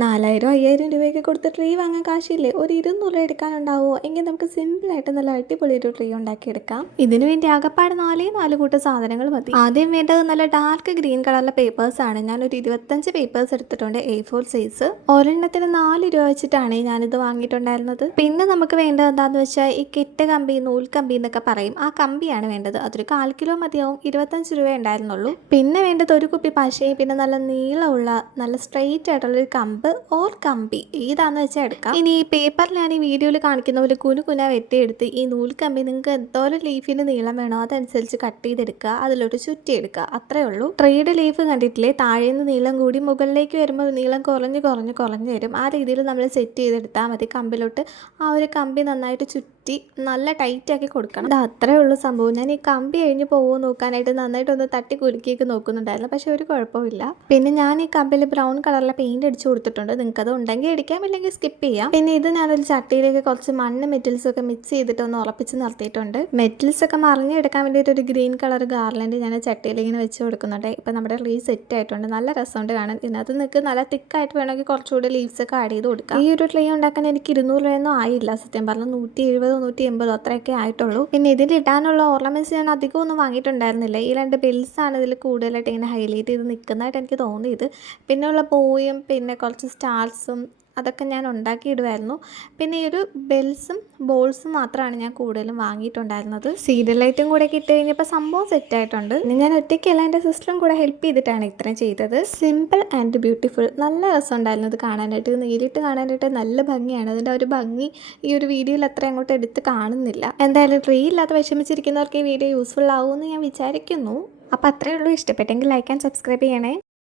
4000 5000 രൂപയൊക്കെ കൊടുത്ത് ട്രീ വാങ്ങാൻ കാശില്ലേ, ഒരു 200 രൂപ എടുക്കാനുണ്ടാവുമോ? എങ്കിൽ നമുക്ക് സിമ്പിളായിട്ട് നല്ല അടിപൊളി ഒരു ട്രീ ഉണ്ടാക്കിയെടുക്കാം. ഇതിനു വേണ്ടി ആകപ്പാട് 4 കൂട്ടം സാധനങ്ങൾ മതി. ആദ്യം വേണ്ടത് നല്ല ഡാർക്ക് ഗ്രീൻ കളറിലെ പേപ്പേഴ്സ് ആണ്. ഞാനൊരു 25 പേപ്പേഴ്സ് എടുത്തിട്ടുണ്ട്, A4 സൈസ്. ഒരെണ്ണത്തിന് 4 രൂപ വെച്ചിട്ടാണ് ഞാനിത് വാങ്ങിയിട്ടുണ്ടായിരുന്നത്. പിന്നെ നമുക്ക് വേണ്ടത് എന്താണെന്ന് വെച്ചാൽ ഈ കെട്ട് കമ്പി, നൂൽക്കമ്പി എന്നൊക്കെ പറയും, ആ കമ്പിയാണ് വേണ്ടത്. അതൊരു 1/4 കിലോ മതിയാവും. 25 രൂപ ഉണ്ടായിരുന്നുള്ളൂ. പിന്നെ വേണ്ടത് ഒരു കുപ്പി പശയും പിന്നെ നല്ല നീളമുള്ള നല്ല സ്ട്രെയിറ്റ് ആയിട്ടുള്ളൊരു കമ്പ് ഓർ കമ്പി ഏതാന്ന് വെച്ചാൽ എടുക്കാം. ഇനി ഈ പേപ്പറിൽ ഞാൻ ഈ വീഡിയോയിൽ കാണിക്കുന്ന പോലെ കുന വെട്ടിയെടുത്ത് ഈ നൂൽക്കമ്പി നിങ്ങൾക്ക് എന്തോരം ലീഫിന്റെ നീളം വേണോ അതനുസരിച്ച് കട്ട് ചെയ്തെടുക്കുക, അതിലോട്ട് ചുറ്റിയെടുക്കുക. അത്രേ ഉള്ളൂ. ട്രീയുടെ ലീഫ് കണ്ടിട്ടില്ലേ, താഴേന്ന് നീളം കൂടി മുകളിലേക്ക് വരുമ്പോൾ നീളം കുറഞ്ഞ് വരും. ആ രീതിയിൽ നമ്മൾ സെറ്റ് ചെയ്തെടുത്താൽ മതി. കമ്പിലോട്ട് ആ ഒരു കമ്പി നന്നായിട്ട് ചുറ്റി നല്ല ടൈറ്റാക്കി കൊടുക്കണം. അത് അത്രേ ഉള്ളൂ സംഭവം. ഞാൻ ഈ കമ്പി കഴിഞ്ഞ് പോകുമോ നോക്കാനായിട്ട് നന്നായിട്ടൊന്ന് തട്ടി കുലുക്കിയൊക്കെ നോക്കുന്നുണ്ടായിരുന്നു, പക്ഷെ ഒരു കുഴപ്പമില്ല. പിന്നെ ഞാൻ ഈ കമ്പിൽ ബ്രൗൺ കളറിലെ പെയിന്റ് അടിച്ചു കൊടുത്തിട്ടുണ്ട്. നിങ്ങൾക്ക് അത് ഉണ്ടെങ്കിൽ അടിക്കാം, ഇല്ലെങ്കിൽ സ്കിപ്പ് ചെയ്യാം. പിന്നെ ഇത് ഞാനൊരു ചട്ടിയിലേക്ക് കുറച്ച് മണ്ണ് മെറ്റൽസും ഒക്കെ മിക്സ് ചെയ്തിട്ട് ഒന്ന് ഉറപ്പിച്ച് നിർത്തിയിട്ടുണ്ട്. മെറ്റൽസ് ഒക്കെ മറിഞ്ഞെടുക്കാൻ വേണ്ടിയിട്ട് ഒരു ഗ്രീൻ കളർ ഗാർലൻഡ് ഞാൻ ചട്ടിയിൽ ഇങ്ങനെ വെച്ച് കൊടുക്കുന്നുണ്ട്. ഇപ്പം നമ്മുടെ ട്രീ സെറ്റ് ആയിട്ടുണ്ട്, നല്ല രസമുണ്ട് കാണാൻ. ഇതിനകത്ത് നിങ്ങൾക്ക് നല്ല തിക്കായിട്ട് വേണമെങ്കിൽ കുറച്ചുകൂടി ലീവ്സ് ഒക്കെ ആഡ് ചെയ്ത് കൊടുക്കാം. ഈ ഒരു ട്രീ ഉണ്ടാക്കാൻ എനിക്ക് 200 രൂപയൊന്നും ആയില്ല, സത്യം പറഞ്ഞാൽ 170 180 അത്രയൊക്കെ ആയിട്ടുള്ളൂ. പിന്നെ ഇതിൽ ഇടാനുള്ള ഓർണമെന്റ്സ് ഞാൻ അധികം ഒന്നും വാങ്ങിയിട്ടുണ്ടായിരുന്നില്ല. ഈ 2 ബെൽസ് ആണ് ഇതിൽ കൂടുതലായിട്ട് ഇങ്ങനെ ഹൈലൈറ്റ് ചെയ്ത് നിൽക്കുന്നതായിട്ട് എനിക്ക് തോന്നിയത്. പിന്നെ ഉള്ള ബോയും പിന്നെ കുറച്ച് സ്റ്റാർസും അതൊക്കെ ഞാൻ ഉണ്ടാക്കിയിടുമായിരുന്നു. പിന്നെ ഈ ഒരു ബെൽസും ബോൾസും മാത്രമാണ് ഞാൻ കൂടുതലും വാങ്ങിയിട്ടുണ്ടായിരുന്നത്. സീരിയൽ ലൈറ്റും കൂടെ ഇട്ട് കഴിഞ്ഞപ്പോൾ സംഭവം സെറ്റായിട്ടുണ്ട്. ഇനി ഞാൻ ഒറ്റയ്ക്കല്ല, എൻ്റെ സിസ്റ്ററും കൂടെ ഹെൽപ്പ് ചെയ്തിട്ടാണ് ഇത്രയും ചെയ്തത്. Simple and beautiful. നല്ല രസമുണ്ടായിരുന്നു ഇത് കാണാനായിട്ട്. നേരിട്ട് കാണാനായിട്ട് നല്ല ഭംഗിയാണ്. അതിൻ്റെ ഒരു ഭംഗി ഈ ഒരു വീഡിയോയിൽ അത്ര അങ്ങോട്ട് എടുത്ത് കാണുന്നില്ല. എന്തായാലും ട്രീ ഇല്ലാത്ത വിഷമിച്ചിരിക്കുന്നവർക്ക് ഈ വീഡിയോ യൂസ്ഫുൾ ആവുമെന്ന് ഞാൻ വിചാരിക്കുന്നു. അപ്പോൾ അത്രയേ ഉള്ളൂ. ഇഷ്ടപ്പെട്ടെങ്കിൽ ലൈക്ക് ആൻഡ് സബ്സ്ക്രൈബ് ചെയ്യണേ.